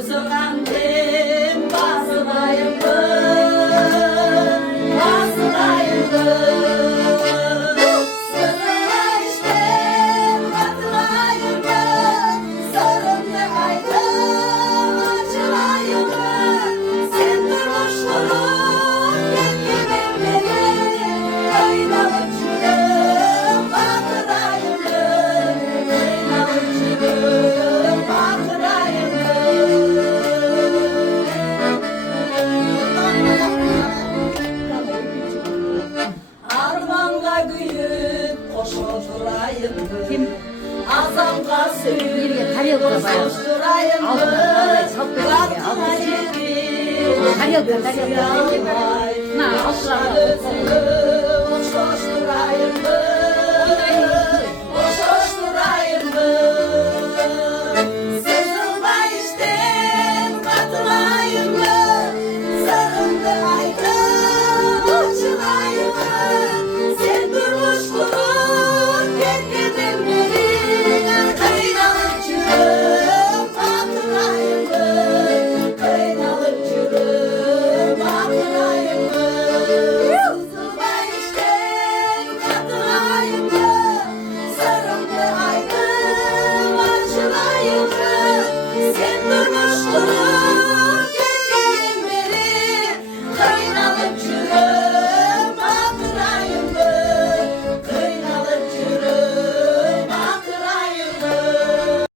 Sözüğendim basılayımdı, basılayımdı. Sözüne içtim batılayımdı, sarımlı aydım acılayımdı. Sen durmuşluğun beklemem beni, oynalıp çürüm batılayımdı, oynalıp çürüm batılayımdı. Armanga güyüp koşuşturayımdı. Azamga sürüp koşuşturayımdı. Batıma ciddi suyanmay. Aşağı özüm koşuşturayımdı.